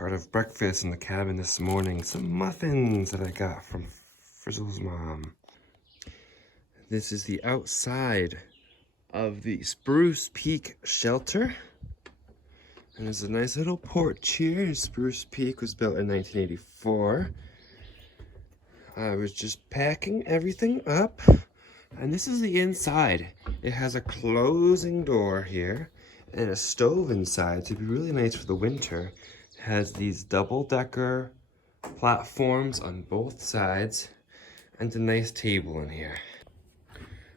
part of breakfast in the cabin this morning. Some muffins that I got from Frizzle's mom. This is the outside of the Spruce Peak shelter. And there's a nice little porch here. Spruce Peak was built in 1984. I was just packing everything up. And this is the inside. It has a closing door here and a stove inside to be really nice for the winter. It has these double-decker platforms on both sides and a nice table in here.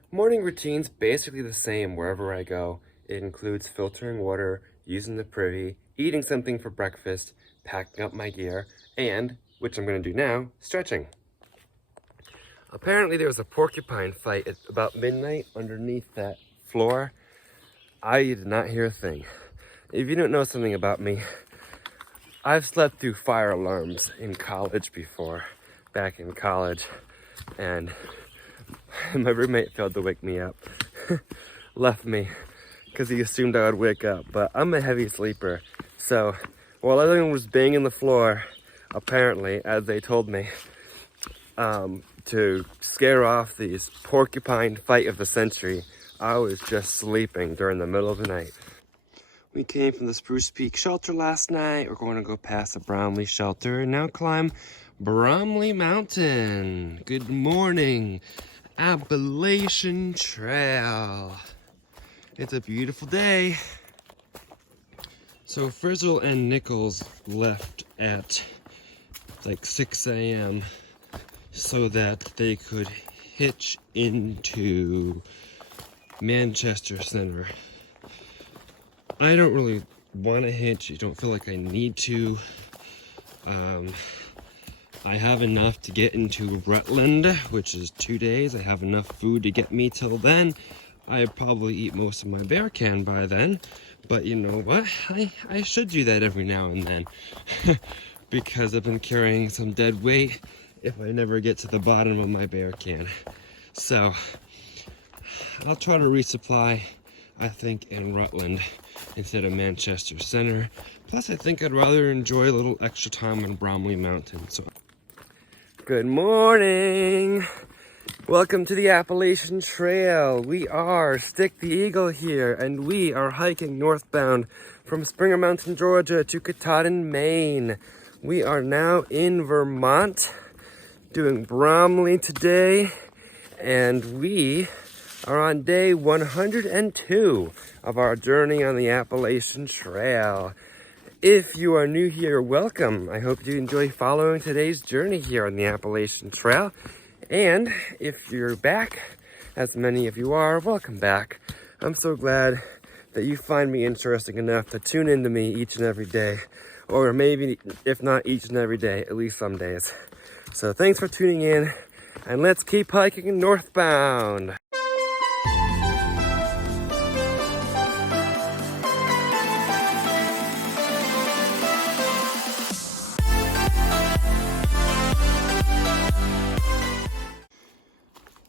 Morning routine's basically the same wherever I go. It includes filtering water, using the privy, eating something for breakfast, packing up my gear, and, which I'm going to do now, stretching. Apparently there was a porcupine fight at about midnight underneath that floor. I did not hear a thing. If you don't know something about me, I've slept through fire alarms in college before, back in college, and my roommate failed to wake me up. Left me because he assumed I would wake up, but I'm a heavy sleeper. So while everyone was banging the floor, apparently, as they told me, to scare off these porcupine fight of the century, I was just sleeping during the middle of the night. We came from the Spruce Peak shelter last night. We're going to go past the Bromley shelter and now climb Bromley Mountain. Good morning, Appalachian Trail. It's a beautiful day. So Frizzle and Nichols left at like 6 a.m. so that they could hitch into Manchester Center. I don't really want to hitch. I don't feel like I need to. I have enough to get into Rutland, which is 2 days. I have enough food to get me till then. I'd probably eat most of my bear can by then. But you know what? I should do that every now and then. Because I've been carrying some dead weight if I never get to the bottom of my bear can. So I'll try to resupply, I think, in Rutland instead of Manchester Center. Plus, I think I'd rather enjoy a little extra time on Bromley Mountain. So, good morning. Welcome to the Appalachian Trail. We are Stick the Eagle here, and we are hiking northbound from Springer Mountain, Georgia to Katahdin, Maine. We are now in Vermont, doing Bromley today, and we are on day 102 of our journey on the Appalachian Trail. If you are new here, welcome. I hope you enjoy following today's journey here on the Appalachian Trail. And if you're back, as many of you are, welcome back. I'm so glad that you find me interesting enough to tune into me each and every day. Or maybe, if not each and every day, at least some days. So thanks for tuning in, and let's keep hiking northbound.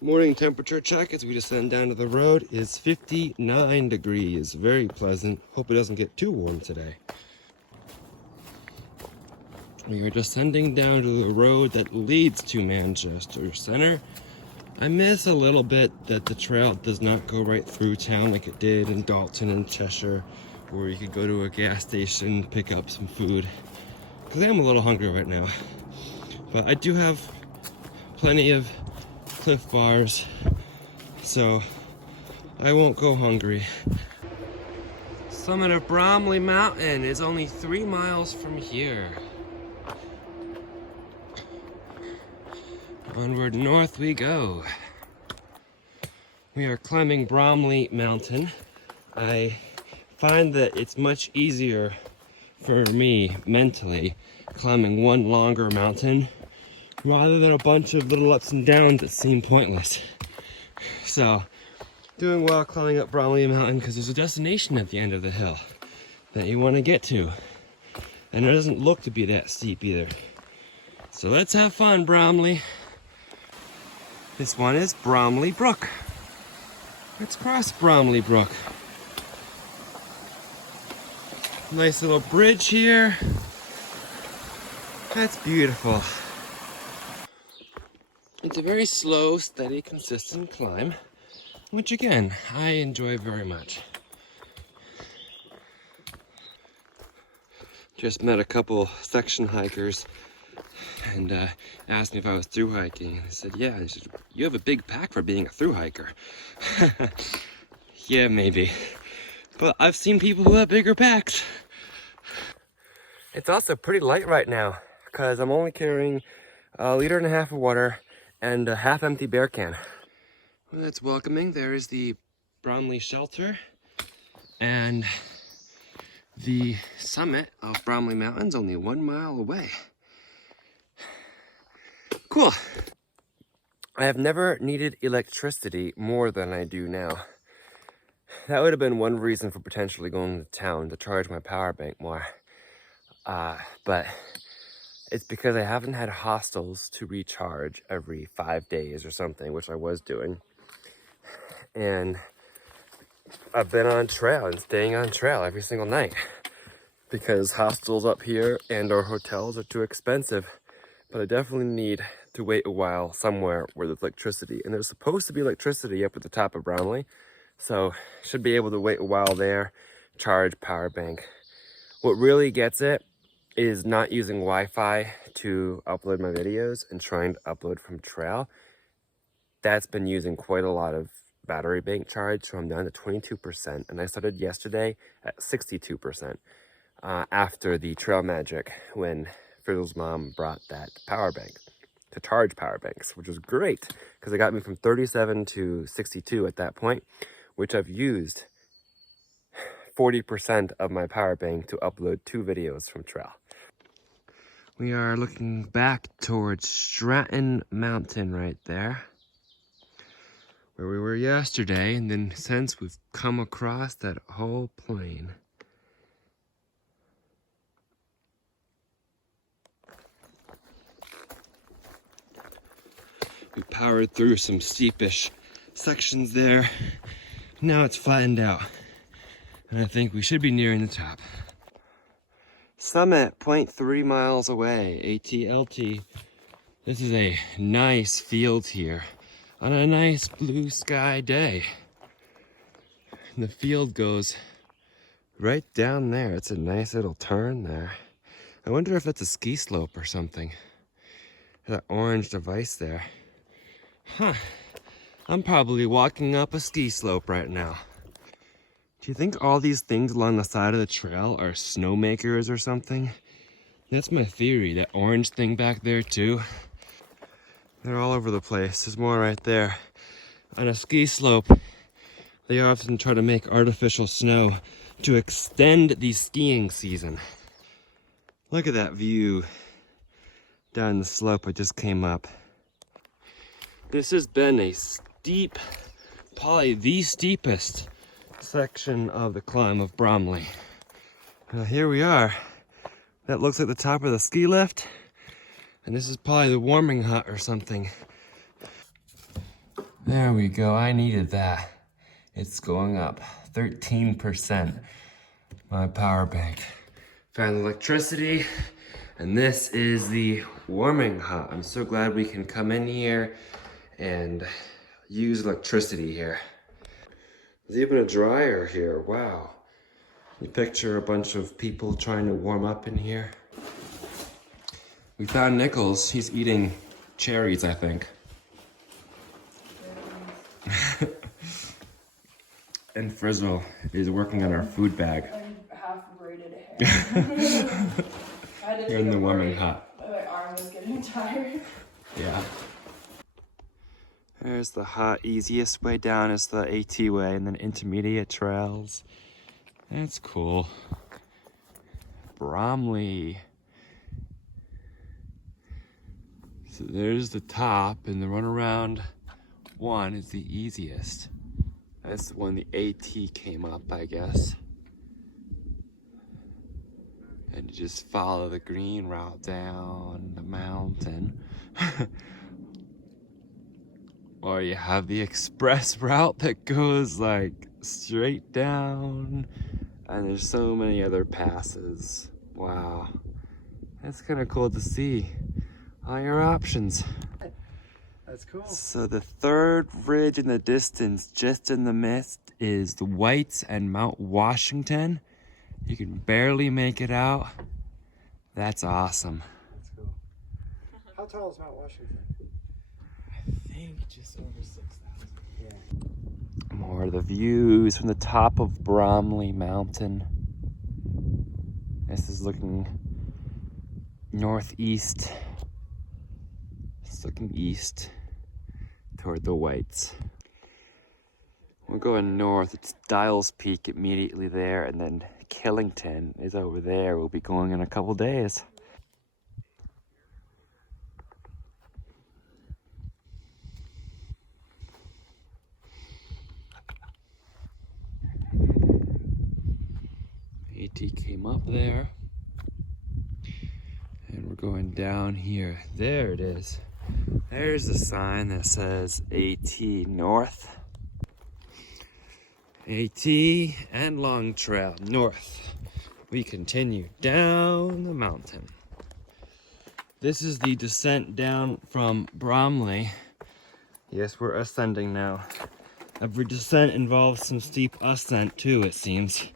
Morning temperature check as we descend down to the road is 59 degrees. Very pleasant. Hope it doesn't get too warm today. We are descending down to the road that leads to Manchester Center. I miss a little bit that the trail does not go right through town like it did in Dalton and Cheshire, where you could go to a gas station, pick up some food. Because I am a little hungry right now. But I do have plenty of Cliff Bars, so I won't go hungry. Summit of Bromley Mountain is only 3 miles from here. Onward north we go. We are climbing Bromley Mountain. I find that it's much easier for me mentally climbing one longer mountain rather than a bunch of little ups and downs that seem pointless. So, doing well climbing up Bromley Mountain because there's a destination at the end of the hill that you want to get to. And it doesn't look to be that steep either. So let's have fun, Bromley. This one is Bromley Brook. Let's cross Bromley Brook. Nice little bridge here. That's beautiful. It's a very slow, steady, consistent climb, which again, I enjoy very much. Just met a couple section hikers and asked me if I was through hiking. I said, yeah. And she said, you have a big pack for being a through hiker. Yeah, maybe. But I've seen people who have bigger packs. It's also pretty light right now because I'm only carrying 1.5 liters of water and a half-empty bear can. Well, that's welcoming. There is the Bromley shelter and the summit of Bromley Mountains, only 1 mile away. Cool. I have never needed electricity more than I do now. That would have been one reason for potentially going to town to charge my power bank more. But it's because I haven't had hostels to recharge every 5 days or something, which I was doing. And I've been on trail and staying on trail every single night because hostels up here and our hotels are too expensive. But I definitely need to wait a while somewhere where there's electricity. And there's supposed to be electricity up at the top of Bramley. So should be able to wait a while there, charge power bank. What really gets it is not using Wi-Fi to upload my videos and trying to upload from trail. That's been using quite a lot of battery bank charge, so I'm down to 22%. And I started yesterday at 62% after the Trail Magic when Fizzle's mom brought that power bank to charge power banks, which was great because it got me from 37 to 62 at that point, which I've used 40% of my power bank to upload 2 videos from trail. We are looking back towards Stratton Mountain right there, where we were yesterday, and then since we've come across that whole plain. We powered through some steepish sections there. Now it's flattened out, and I think we should be nearing the top. Summit, 0.3 miles away, ATLT. This is a nice field here on a nice blue sky day. And the field goes right down there. It's a nice little turn there. I wonder if that's a ski slope or something. That orange device there. Huh. I'm probably walking up a ski slope right now. Do you think all these things along the side of the trail are snowmakers or something? That's my theory. That orange thing back there too. They're all over the place. There's more right there. On a ski slope, they often try to make artificial snow to extend the skiing season. Look at that view down the slope I just came up. This has been a steep, probably the steepest section of the climb of Bromley. Here we are. That looks like the top of the ski lift, and this is probably the warming hut or something. There we go. I needed that. It's going up 13%. My power bank. Found electricity, and this is the warming hut. I'm so glad we can come in here and use electricity here. There's even a dryer here. Wow. You picture a bunch of people trying to warm up in here. We found Nichols. He's eating cherries, I think. And Frizzle is working on our food bag. I half braided hair. You're in the warming hut. My arm was getting tired. Yeah. There's the hut. Easiest way down is the AT way, and then intermediate trails. That's cool. Bromley. So there's the top, and the runaround one is the easiest. That's the one the AT came up, I guess. And you just follow the green route down the mountain. Or you have the express route that goes like straight down. And there's so many other passes. Wow. It's kind of cool to see all your options. That's cool. So the third ridge in the distance, just in the mist, is the Whites and Mount Washington. You can barely make it out. That's awesome. That's cool. How tall is Mount Washington? I think just over 6,000. Yeah. More of the views from the top of Bromley Mountain. This is looking northeast. It's looking east toward the Whites. We're going north. It's Dials Peak immediately there, and then Killington is over there. We'll be going in a couple days. AT came up there, and we're going down here. There it is. There's the sign that says AT North. AT and Long Trail North. We continue down the mountain. This is the descent down from Bromley. Yes, we're ascending now. Every descent involves some steep ascent too, it seems.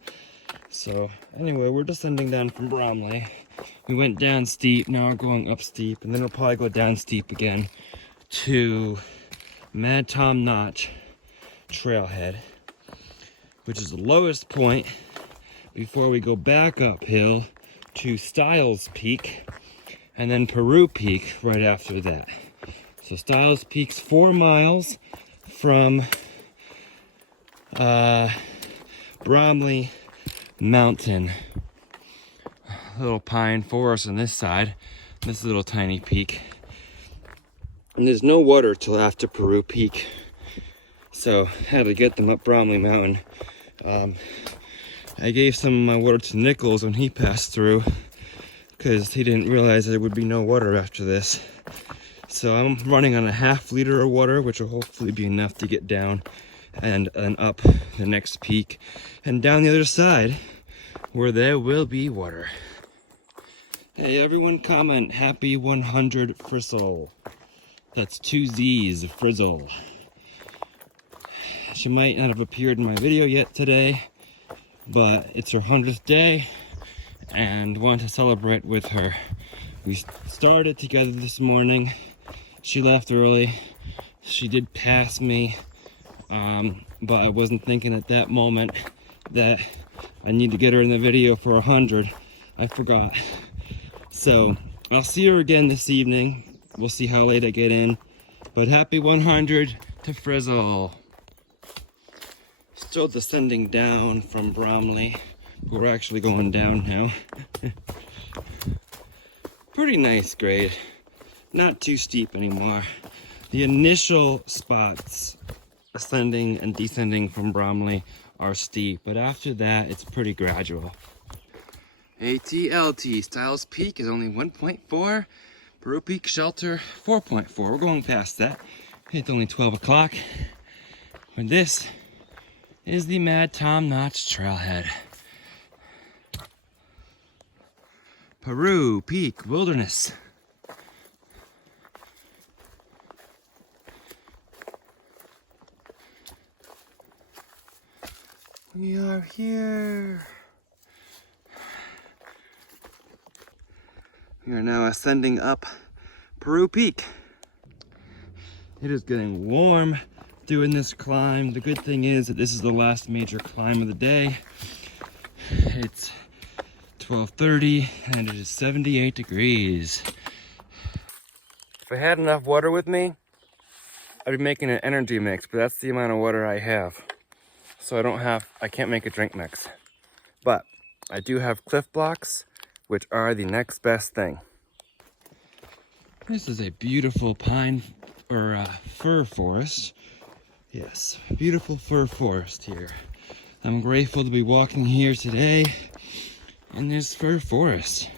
So anyway, we're descending down from Bromley. We went down steep, now we're going up steep, and then we'll probably go down steep again to Mad Tom Notch Trailhead, which is the lowest point before we go back uphill to Stiles Peak and then Peru Peak right after that. So Stiles Peak's 4 miles from Bromley Mountain. A little pine forest on this side, this little tiny peak. And there's no water till after Peru Peak. So had to get them up Bromley Mountain. I gave some of my water to Nichols when he passed through because he didn't realize there would be no water after this. So I'm running on a ½ liter of water, which will hopefully be enough to get down and up the next peak and down the other side where there will be water. Hey, everyone comment happy 100 Frizzle. That's 2 Z's, Frizzle. She might not have appeared in my video yet today, but it's her 100th day and want to celebrate with her. We started together this morning. She left early. She did pass me, but I wasn't thinking at that moment that I need to get her in the video for 100. I forgot. So I'll see her again this evening. We'll see how late I get in. But happy 100 to Frizzle. Still descending down from Bromley. We're actually going down now. Pretty nice grade. Not too steep anymore. The initial spots ascending and descending from Bromley are steep, but after that it's pretty gradual. ATLT Stiles Peak is only 1.4. Peru Peak Shelter 4.4. We're going past that. It's only 12 o'clock. And this is the Mad Tom Notch Trailhead. Peru Peak Wilderness. We are here. We are now ascending up Peru Peak. It is getting warm doing this climb. The good thing is that this is the last major climb of the day. It's 12:30 and it is 78 degrees. If I had enough water with me, I'd be making an energy mix, but that's the amount of water I have. So I can't make a drink mix. But I do have Cliff Blocks, which are the next best thing. This is a beautiful fir forest. Yes, beautiful fir forest here. I'm grateful to be walking here today in this fir forest.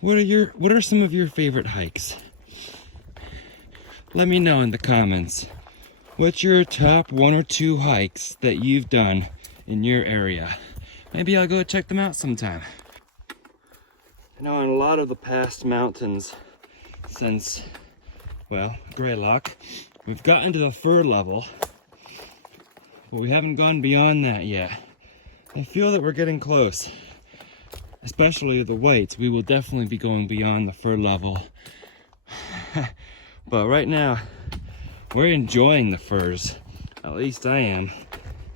What are some of your favorite hikes? Let me know in the comments. What's your top 1 or 2 hikes that you've done in your area? Maybe I'll go check them out sometime. Now on a lot of the past mountains since, well, Greylock, we've gotten to the fir level, but we haven't gone beyond that yet. I feel that we're getting close, especially the whites. We will definitely be going beyond the fir level. But right now, we're enjoying the firs. At least I am.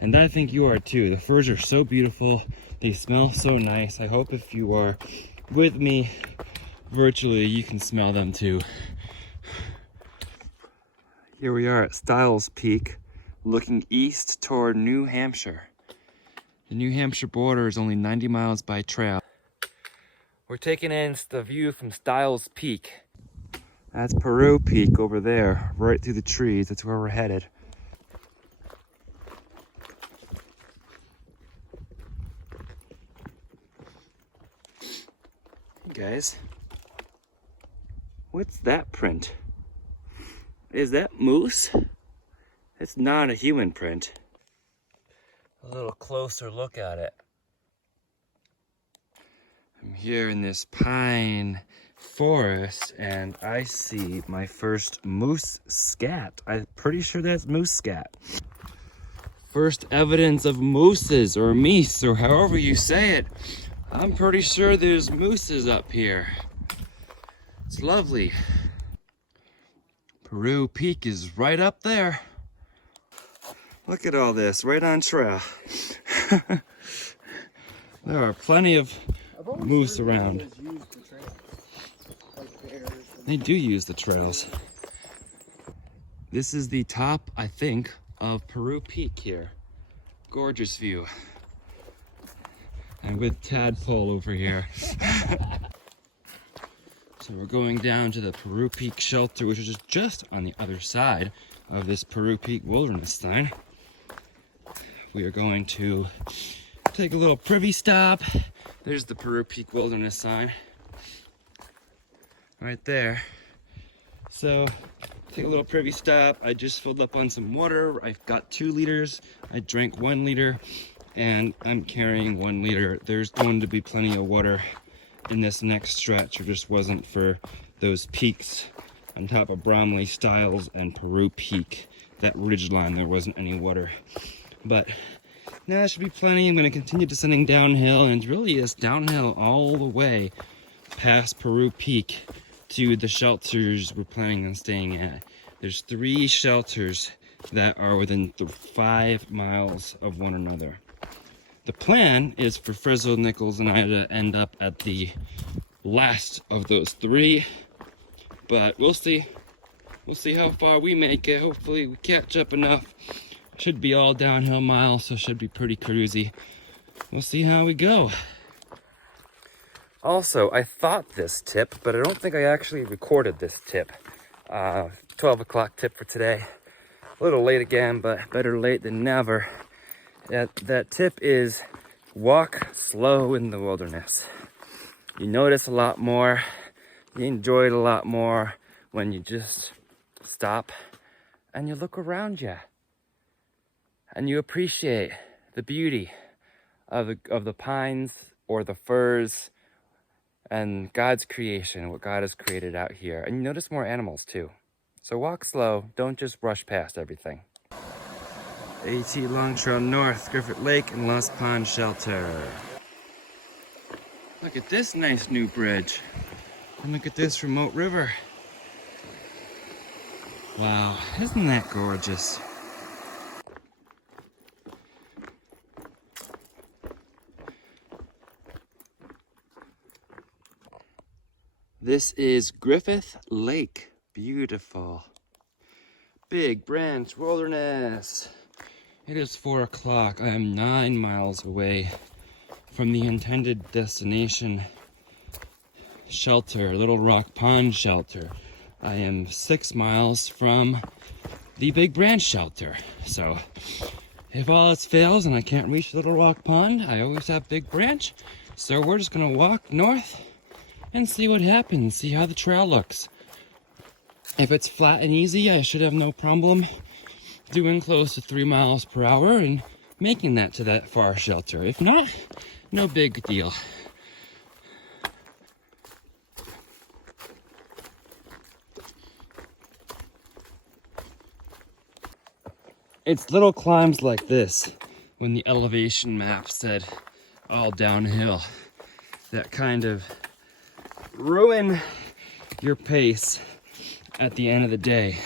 And I think you are too. The firs are so beautiful. They smell so nice. I hope if you are with me virtually, you can smell them too. Here we are at Stiles Peak, looking east toward New Hampshire. The New Hampshire border is only 90 miles by trail. We're taking in the view from Stiles Peak. That's Peru Peak over there, right through the trees. That's where we're headed. Hey guys, what's that print? Is that moose? It's not a human print. A little closer look at it. I'm here in this pine forest and I see my first moose scat. I'm pretty sure that's moose scat. First evidence of mooses or meese or however you say it. I'm pretty sure there's mooses up here. It's lovely. Peru Peak is right up there. Look at all this, right on trail. There are plenty of moose around. They do use the trails. This is the top, I think, of Peru Peak here. Gorgeous view. And with tadpole over here. So we're going down to the Peru Peak shelter, which is just on the other side of this Peru Peak wilderness sign. We are going to take a little privy stop. There's the Peru Peak wilderness sign. Right there. So, take a little privy stop. I just filled up on some water. I've got 2 liters. I drank 1 liter, and I'm carrying 1 liter. There's going to be plenty of water in this next stretch. It just wasn't for those peaks on top of Bromley, Stiles, and Peru Peak. That ridge line, there wasn't any water. But now there should be plenty. I'm going to continue descending downhill, and it really is downhill all the way past Peru Peak to the shelters we're planning on staying at. There's 3 shelters that are within 5 miles of one another. The plan is for Frizzle, Nichols, and I to end up at the last of those 3, but we'll see. We'll see how far we make it. Hopefully we catch up enough. Should be all downhill miles, so should be pretty cruisy. We'll see how we go. Also, I thought this tip, but I don't think I actually recorded this tip. 12 o'clock tip for today. A little late again, but better late than never. That tip is walk slow in the wilderness. You notice a lot more, you enjoy it a lot more when you just stop and you look around you. And you appreciate the beauty of the pines or the firs and God's creation, what God has created out here. And you notice more animals too. So walk slow, don't just rush past everything. AT Long Trail North, Griffith Lake, and Lost Pond Shelter. Look at this nice new bridge. And look at this remote river. Wow, isn't that gorgeous? This is Griffith Lake. Beautiful. Big Branch Wilderness. It is 4 o'clock. I am 9 miles away from the intended destination shelter, Little Rock Pond Shelter. I am 6 miles from the Big Branch Shelter. So if all else fails and I can't reach Little Rock Pond, I always have Big Branch. So we're just gonna walk north and see what happens, see how the trail looks. If it's flat and easy, I should have no problem doing close to 3 miles per hour and making that to that far shelter. If not, no big deal. It's little climbs like this, when the elevation map said all downhill, that kind of ruin your pace at the end of the day.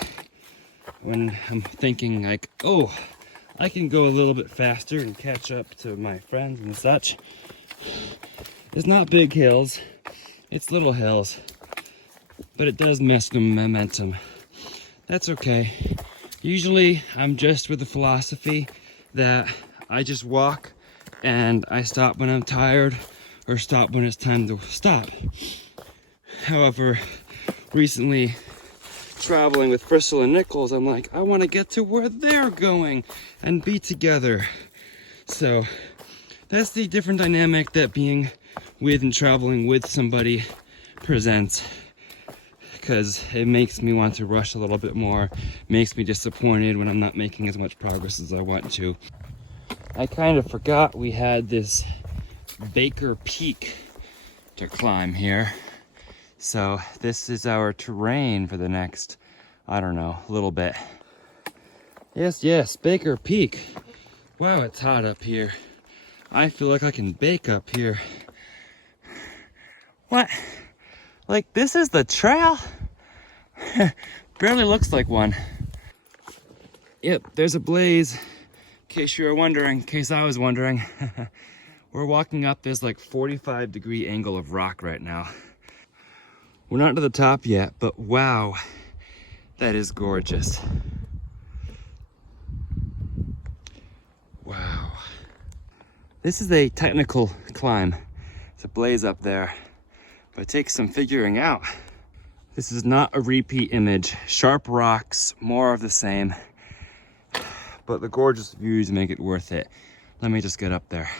When I'm thinking like, oh, I can go a little bit faster and catch up to my friends and such. It's not big hills, it's little hills, but it does mess with momentum. That's okay. Usually I'm just with the philosophy that I just walk and I stop when I'm tired or stop when it's time to stop. However, recently traveling with Bristol and Nichols, I'm like, I want to get to where they're going and be together. So that's the different dynamic that being with and traveling with somebody presents, because it makes me want to rush a little bit more, makes me disappointed when I'm not making as much progress as I want to. I kind of forgot we had this Baker Peak to climb here. So this is our terrain for the next, I don't know, little bit. Yes, Baker Peak. Wow, it's hot up here. I feel like I can bake up here. What? Like, this is the trail? Barely looks like one. Yep, there's a blaze. In case you were wondering, in case I was wondering. We're walking up this like 45-degree angle of rock right now. We're not to the top yet, but wow, that is gorgeous. Wow. This is a technical climb. It's a blaze up there, but it takes some figuring out. This is not a repeat image. Sharp rocks, more of the same, but the gorgeous views make it worth it. Let me just get up there.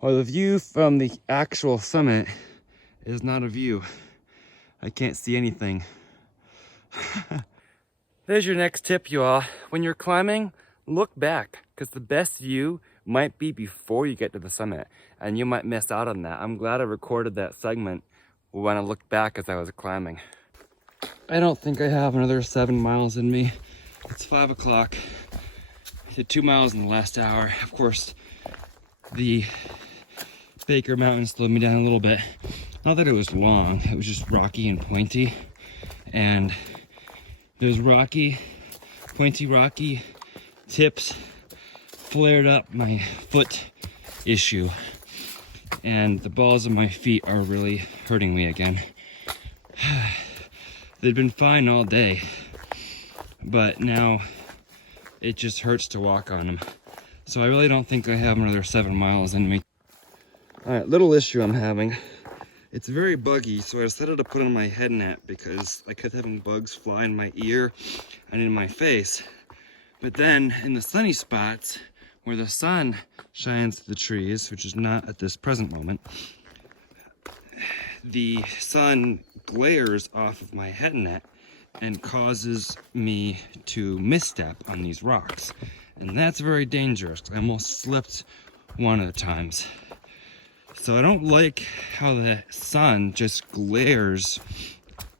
Well, the view from the actual summit is not a view. I can't see anything. There's your next tip, you all. When you're climbing, look back, because the best view might be before you get to the summit, and you might miss out on that. I'm glad I recorded that segment when I looked back as I was climbing. I don't think I have another 7 miles in me. It's 5 o'clock. I did 2 miles in the last hour. Of course, the Baker Mountain slowed me down a little bit. Not that it was long, it was just rocky and pointy. And those pointy rocky tips flared up my foot issue. And the balls of my feet are really hurting me again. They've been fine all day, but now it just hurts to walk on them. So I really don't think I have another 7 miles in me. All right, little issue I'm having. It's very buggy, so I decided to put on my head net because I kept having bugs fly in my ear and in my face. But then in the sunny spots where the sun shines through the trees, which is not at this present moment, the sun glares off of my head net and causes me to misstep on these rocks. And that's very dangerous. I almost slipped one of the times. So I don't like how the sun just glares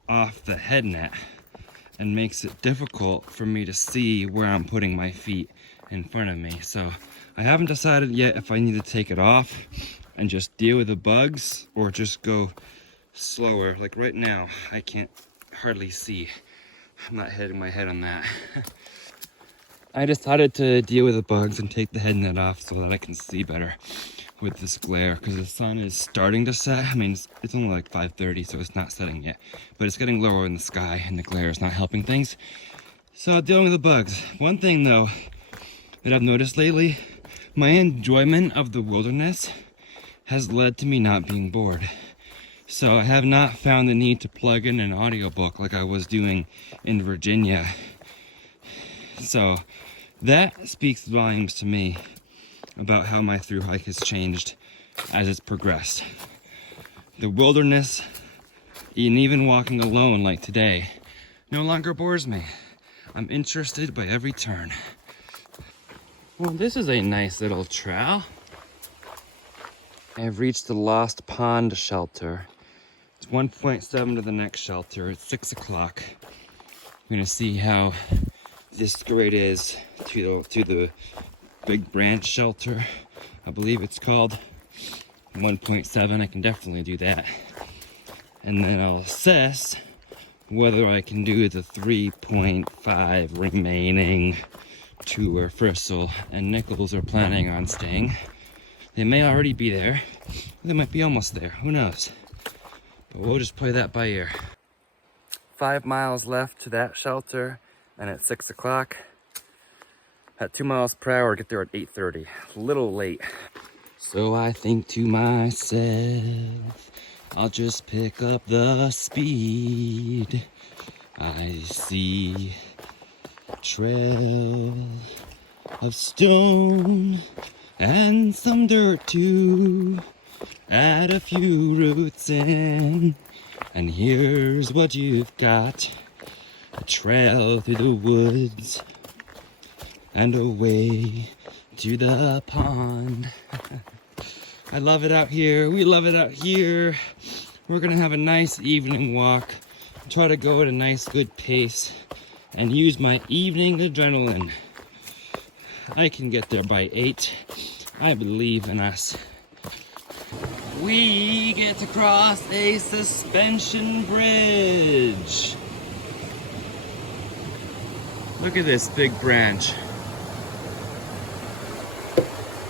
off the head net and makes it difficult for me to see where I'm putting my feet in front of me. So I haven't decided yet if I need to take it off and just deal with the bugs or just go slower. Like right now, I can't hardly see. I'm not hitting my head on that. I decided to deal with the bugs and take the head net off so that I can see better with this glare, because the sun is starting to set. I mean, it's only like 5:30, so it's not setting yet, but it's getting lower in the sky and the glare is not helping things. So dealing with the bugs. One thing though that I've noticed lately, my enjoyment of the wilderness has led to me not being bored. So I have not found the need to plug in an audiobook like I was doing in Virginia. So that speaks volumes to me about how my thru-hike has changed as it's progressed. The wilderness, and even walking alone like today, no longer bores me. I'm interested by every turn. Well, this is a nice little trail. I've reached the Lost Pond shelter. It's 1.7 to the next shelter. It's 6 o'clock. I'm gonna see how this grade is to the big branch shelter. I believe it's called 1.7. I can definitely do that. And then I'll assess whether I can do the 3.5 remaining to where Frissell and Nichols are planning on staying. They may already be there. They might be almost there. Who knows? But we'll just play that by ear. 5 miles left to that shelter, and at 6 o'clock. At 2 miles per hour, get there at 8:30. A little late. So I think to myself, I'll just pick up the speed. I see a trail of stone and some dirt too. Add a few roots in, and here's what you've got. A trail through the woods and away to the pond. I love it out here. We love it out here. We're gonna have a nice evening walk. Try to go at a nice good pace and use my evening adrenaline. I can get there by 8. I believe in us. We get to cross a suspension bridge. Look at this big branch.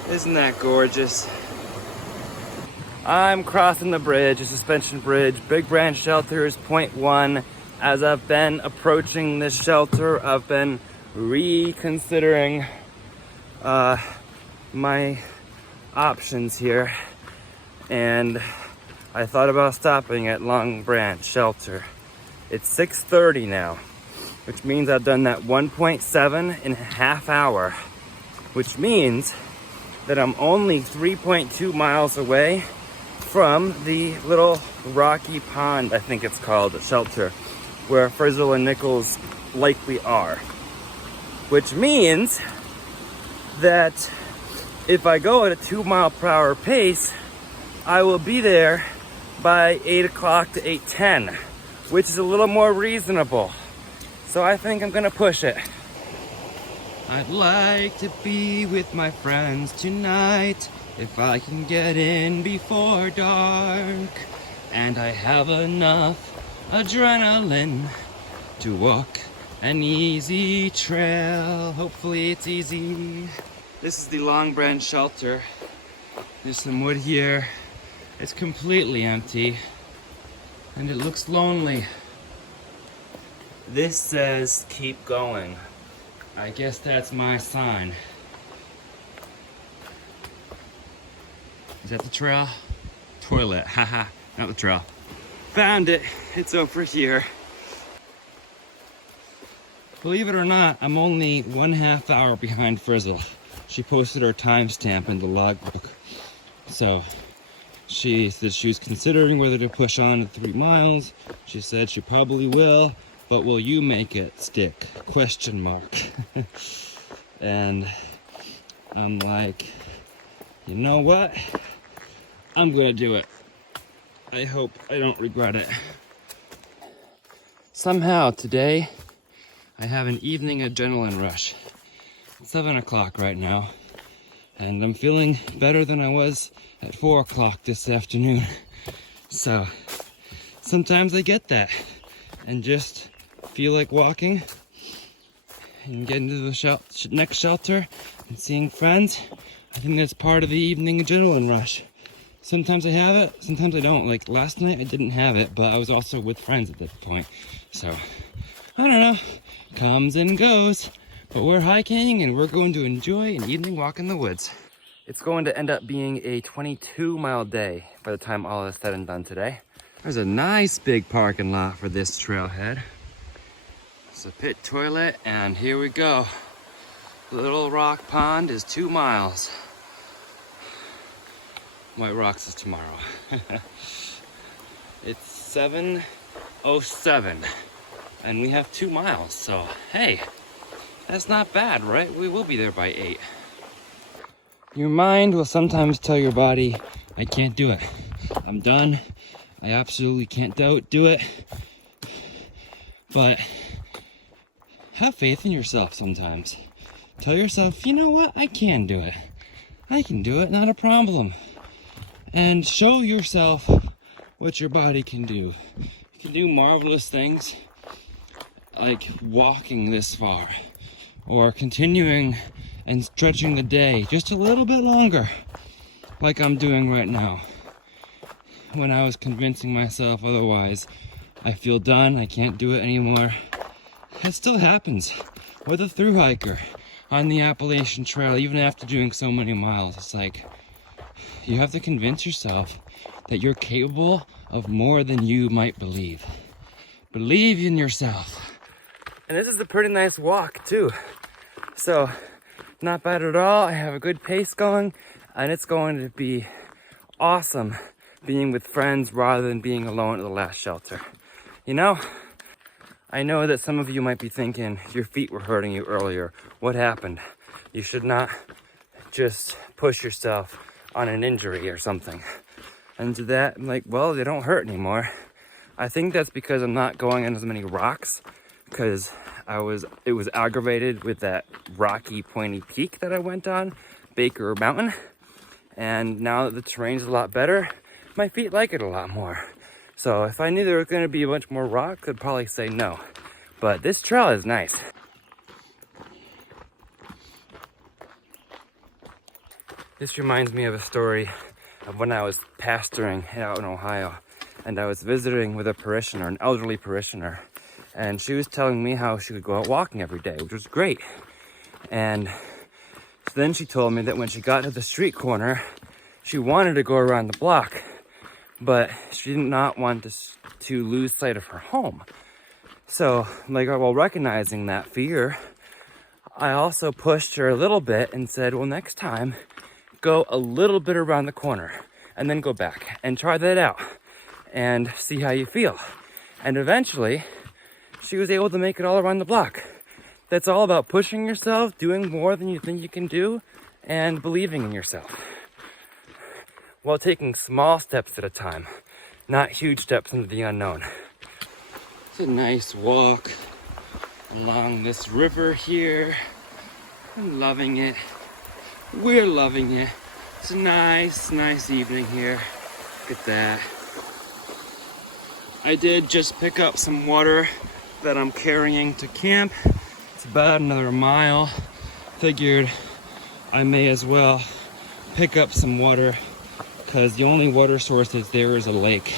Isn't that gorgeous? I'm crossing the bridge, a suspension bridge. Big branch shelter is 0.1. As I've been approaching this shelter, I've been reconsidering my options here. And I thought about stopping at Long Branch Shelter. It's 6:30 now, which means I've done that 1.7 in a half hour, which means that I'm only 3.2 miles away from the little rocky pond, I think it's called, shelter, where Frissell and Nichols likely are. Which means that if I go at a 2 mile per hour pace, I will be there by 8 o'clock to 8:10, which is a little more reasonable. So I think I'm gonna push it. I'd like to be with my friends tonight, if I can get in before dark. And I have enough adrenaline to walk an easy trail. Hopefully it's easy. This is the Long Branch Shelter. There's some wood here. It's completely empty, and it looks lonely. This says keep going. I guess that's my sign. Is that the trail? Toilet, haha, not the trail. Found it, it's over here. Believe it or not, I'm only 1/2 hour behind Frissell. She posted her timestamp in the logbook. So, she said she was considering whether to push on to 3 miles. She said she probably will, but will you make it stick? Question mark. And I'm like, you know what? I'm gonna do it. I hope I don't regret it. Somehow today, I have an evening adrenaline rush. It's 7 o'clock right now, and I'm feeling better than I was at 4 o'clock this afternoon. So sometimes I get that and just feel like walking and getting to the next shelter and seeing friends. I think that's part of the evening adrenaline rush. Sometimes I have it, sometimes I don't. Like last night I didn't have it, but I was also with friends at that point. So I don't know, comes and goes. But we're hiking and we're going to enjoy an evening walk in the woods. It's going to end up being a 22-mile day by the time all is said and done today. There's a nice big parking lot for this trailhead. It's a pit toilet, and here we go. Little Rock Pond is 2 miles. White Rocks is tomorrow. It's 7:07, and we have 2 miles, so hey. That's not bad, right? We will be there by 8. Your mind will sometimes tell your body, I can't do it. I'm done. I absolutely can't do it. But have faith in yourself sometimes. Tell yourself, you know what, I can do it. I can do it, not a problem. And show yourself what your body can do. You can do marvelous things like walking this far or continuing and stretching the day just a little bit longer like I'm doing right now. When I was convincing myself otherwise, I feel done, I can't do it anymore. It still happens with a thru-hiker on the Appalachian Trail, even after doing so many miles. It's like, you have to convince yourself that you're capable of more than you might believe. Believe in yourself. And this is a pretty nice walk too. So, not bad at all. I have a good pace going, and it's going to be awesome being with friends rather than being alone at the last shelter. You know, I know that some of you might be thinking your feet were hurting you earlier. What happened? You should not just push yourself on an injury or something. And to that, I'm like, well, they don't hurt anymore. I think that's because I'm not going on as many rocks, because it was aggravated with that rocky, pointy peak that I went on, Baker Mountain. And now that the terrain's a lot better, my feet like it a lot more. So if I knew there was going to be a bunch more rocks, I'd probably say no. But this trail is nice. This reminds me of a story of when I was pastoring out in Ohio, and I was visiting with a parishioner, an elderly parishioner, and she was telling me how she would go out walking every day, which was great. And so then she told me that when she got to the street corner, she wanted to go around the block, but she did not want to lose sight of her home. So, like, while recognizing that fear, I also pushed her a little bit and said, well, next time, go a little bit around the corner and then go back and try that out and see how you feel. And eventually, she was able to make it all around the block. That's all about pushing yourself, doing more than you think you can do, and believing in yourself, while taking small steps at a time, not huge steps into the unknown. It's a nice walk along this river here. I'm loving it. We're loving it. It's a nice evening here. Look at that. I did just pick up some water that I'm carrying to camp. It's about another mile. Figured I may as well pick up some water because the only water source that's there is a lake.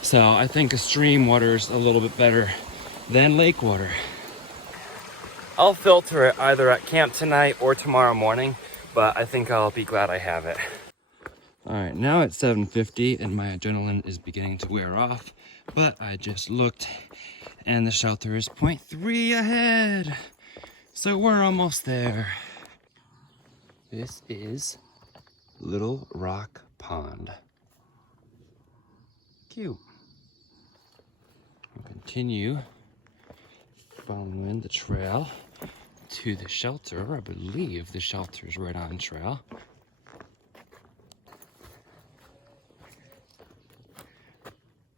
So I think a stream water is a little bit better than lake water. I'll filter it either at camp tonight or tomorrow morning, but I think I'll be glad I have it. All right, now it's 7:50 and my adrenaline is beginning to wear off, but I just looked and the shelter is 0.3 ahead. So we're almost there. This is Little Rock Pond. Cute. We'll continue following the trail to the shelter. I believe the shelter is right on trail.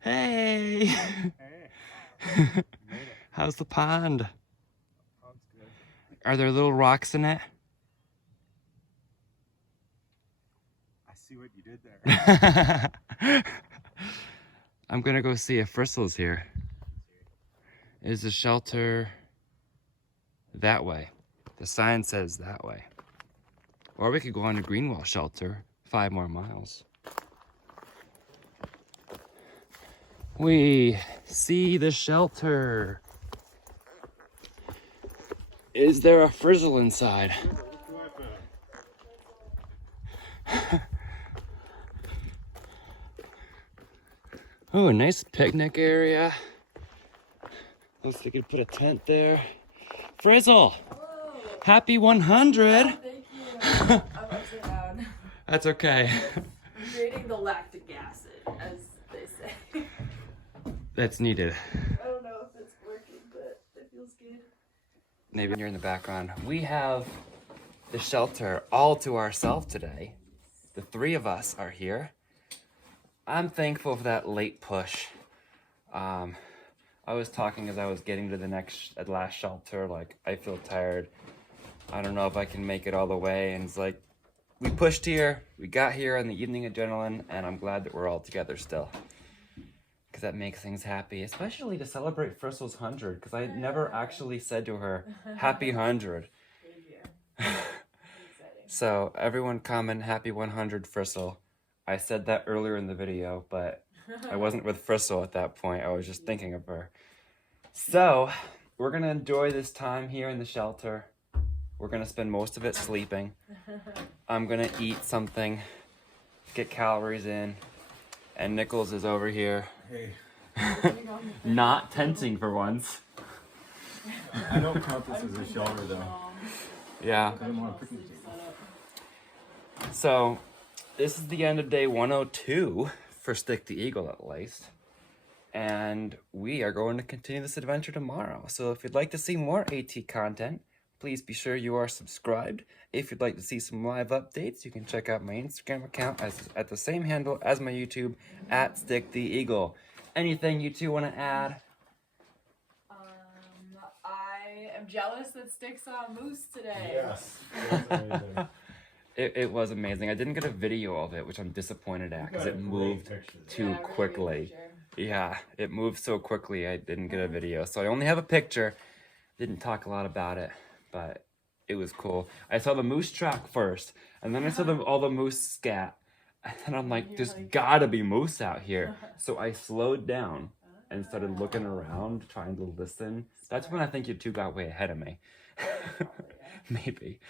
Hey! Hey. How's the pond? Pond's good. Are there little rocks in it? I see what you did there. I'm gonna go see if Bristol's here. Is the shelter that way? The sign says that way. Or we could go on to Greenwell Shelter, 5 more miles. We see the shelter. Is there a frizzle inside? Oh, a nice picnic area. Looks like we could put a tent there. Frizzle! Hello. Happy 100! Oh, thank you. I'm upside down. That's okay. I'm creating the lactic acid, as they say. That's needed. I don't know if it's working, but it feels good. Maybe you're in the background. We have the shelter all to ourselves today. The 3 of us are here. I'm thankful for that late push of I was talking as I was getting to the last shelter, like, I feel tired. I don't know if I can make it all the way. And it's like, we pushed here, we got here on the evening adrenaline, and I'm glad that we're all together still. Because that makes things happy, especially to celebrate Frissel's 100, because I never actually said to her, happy 100. So everyone comment happy 100 Frissel. I said that earlier in the video, but I wasn't with Frissel at that point. I was just thinking of her. So we're gonna enjoy this time here in the shelter. We're gonna spend most of it sleeping. I'm gonna eat something, get calories in, and Nichols is over here. Hey. Not tenting for once. I don't count this as a shelter though. Yeah. I don't want to picnic. So this is the end of day 102 for Stick the Eagle at least. And we are going to continue this adventure tomorrow. So if you'd like to see more AT content, please be sure you are subscribed. If you'd like to see some live updates, you can check out my Instagram account at the same handle as my YouTube, at Stick the Eagle. Anything you two want to add? I am jealous that Stick saw a moose today. Yes. That's amazing. It was amazing. I didn't get a video of it, which I'm disappointed at because it moved too quickly. Yeah, it moved so quickly I didn't get a video. So I only have a picture. Didn't talk a lot about it, but it was cool. I saw the moose track first, and then I saw all the moose scat. And I'm like, there's gotta be moose out here. So I slowed down and started looking around, trying to listen. That's when I think you two got way ahead of me. Maybe.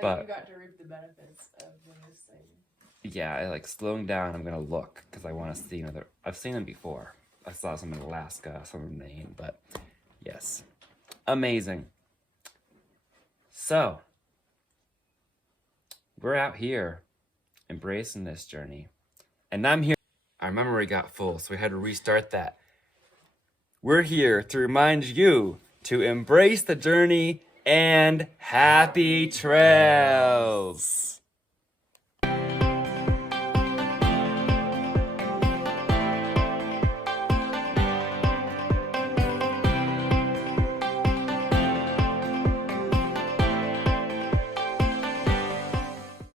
But you got to reap the benefits of the moose sighting. Yeah, I like slowing down. I'm gonna look because I want to see another. I've seen them before. I saw some in Alaska, some in Maine, but yes, amazing. So we're out here embracing this journey, and I'm here. Our memory got full, so we had to restart that. We're here to remind you to embrace the journey and happy trails.